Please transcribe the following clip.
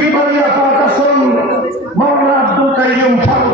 বিবাড়িয়া পাঁচ আসন মৌলানা আব্দুল কাইম ফারুক